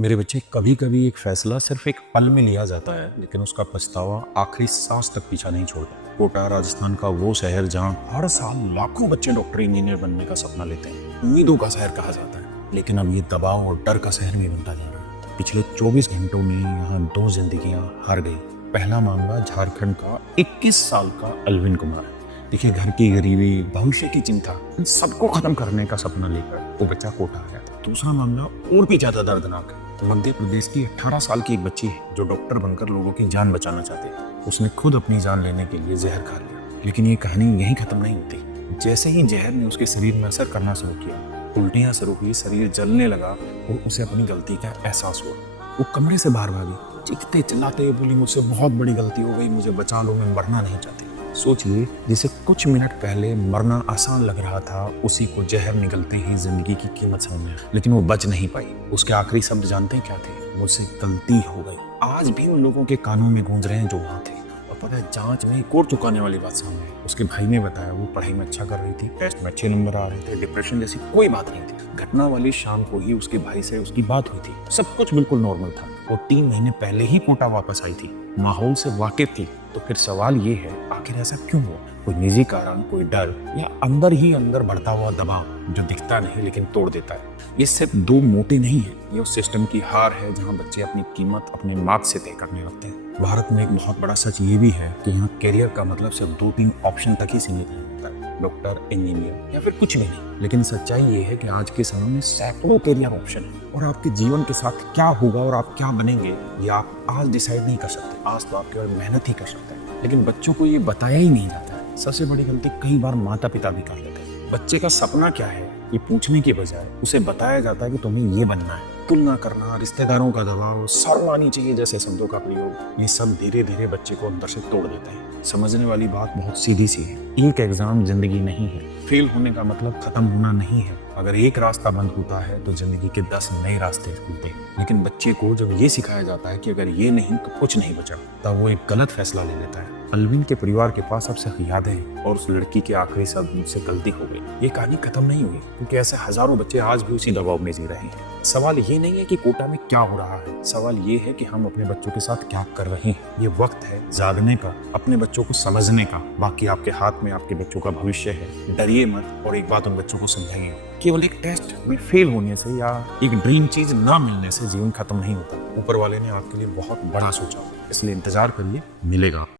मेरे बच्चे, कभी कभी एक फैसला सिर्फ एक पल में लिया जाता है, लेकिन उसका पछतावा आखिरी सांस तक पीछा नहीं छोड़ता। कोटा राजस्थान का वो शहर जहाँ हर साल लाखों बच्चे डॉक्टर इंजीनियर बनने का सपना लेते हैं। उम्मीदों का शहर कहा जाता है, लेकिन अब ये दबाव और डर का शहर भी बनता जा रहा है। पिछले 24 घंटों में यहाँ 2 जिंदगियां हार गई। पहला मामला झारखंड का 21 साल का अलविन कुमार। देखिए, घर की गरीबी, भविष्य की चिंता, इन सबको खत्म करने का सपना लेकर वो बच्चा कोटा आया था। दूसरा मामला और भी ज्यादा दर्दनाक है। मध्य प्रदेश की 18 साल की एक बच्ची है जो डॉक्टर बनकर लोगों की जान बचाना चाहती है। उसने खुद अपनी जान लेने के लिए जहर खा लिया। लेकिन ये कहानी यहीं खत्म नहीं होती। जैसे ही जहर ने उसके शरीर में असर करना शुरू किया, उल्टियां शुरू हुई, शरीर जलने लगा और उसे अपनी गलती का एहसास हुआ। वो कमरे से बाहर भागी, चीखते चिल्लाते बोली, मुझसे बहुत बड़ी गलती हो गई, मुझे बचा लो, मैं मरना नहीं चाहती। सोचिए, जिसे कुछ मिनट पहले मरना आसान लग रहा था, उसी को जहर निगलते ही जिंदगी की कीमत समझ। लेकिन वो बच नहीं पाई। उसके आखिरी शब्द जानते हैं क्या थे? मुझसे गलती हो गई। आज भी उन लोगों के कानों में गूंज रहे हैं जो वहां थे। और पता है, जांच में एक और चुकाने वाली बात सामने आई। उसके भाई ने बताया वो पढ़ाई में अच्छा कर रही थी, टेस्ट में अच्छे नंबर आ रहे थे, डिप्रेशन जैसी कोई बात नहीं थी। घटना वाली शाम को ही उसके भाई से उसकी बात हुई थी। सब कुछ बिल्कुल नॉर्मल था। वो 3 महीने पहले ही कोटा वापस आई थी, माहौल से वाकिफ थी। तो फिर सवाल ये है, आखिर ऐसा क्यों हुआ? कोई निजी कारण, कोई डर, या अंदर ही अंदर बढ़ता हुआ दबाव जो दिखता नहीं लेकिन तोड़ देता है? ये सिर्फ 2 मोटे नहीं है, ये उस सिस्टम की हार है जहाँ बच्चे अपनी कीमत अपने मार्क्स से तय करने लगते हैं। भारत में एक बहुत बड़ा सच ये भी है कि यहाँ करियर का मतलब सिर्फ 2-3 ऑप्शन तक ही सीमित नहीं होता है, डॉक्टर, इंजीनियर या फिर कुछ भी नहीं। लेकिन सच्चाई ये है कि आज के समय में सैकड़ों करियर ऑप्शन है, और आपके जीवन के साथ क्या होगा और आप क्या बनेंगे ये आप आज डिसाइड नहीं कर सकते। आज तो आप केवल मेहनत ही कर सकते हैं, लेकिन बच्चों को ये बताया ही नहीं जाता है। सबसे बड़ी गलती कई बार माता पिता भी कर लेते हैं। बच्चे का सपना क्या है ये पूछने के बजाय उसे बताया जाता है कि तुम्हें ये बनना है। तुलना करना, रिश्तेदारों का दबाव, शर्म आनी चाहिए जैसे शब्दों का प्रयोग, ये सब धीरे धीरे बच्चे को अंदर से तोड़ देता है। समझने वाली बात बहुत सीधी सी है। एक एग्जाम जिंदगी नहीं है। फेल होने का मतलब खत्म होना नहीं है। अगर एक रास्ता बंद होता है तो जिंदगी के 10 नए रास्ते खुलते हैं। लेकिन बच्चे को जब ये सिखाया जाता है कि अगर ये नहीं तो कुछ नहीं बचा, तब वो एक गलत फैसला ले लेता है। अलविन के परिवार के पास अब से यादें हैं, और उस लड़की के आखिरी शब्द, मुझसे गलती हो गई। ये कहानी खत्म नहीं हुई, क्योंकि ऐसे हजारों बच्चे आज भी उसी दबाव में जी रहे हैं। सवाल ये नहीं है कि कोटा में क्या हो रहा है, सवाल ये है कि हम अपने बच्चों के साथ क्या कर रहे हैं। ये वक्त है जागने का, अपने बच्चों को समझने का। बाकी आपके हाथ में आपके बच्चों का भविष्य है। डरिए मत, और एक बात उन बच्चों को समझाइए, केवल एक टेस्ट में फेल होने से या एक ड्रीम चीज ना मिलने से जीवन खत्म नहीं होता। ऊपर वाले ने आपके लिए बहुत बड़ा सोचा, इसलिए इंतजार करिए, मिलेगा।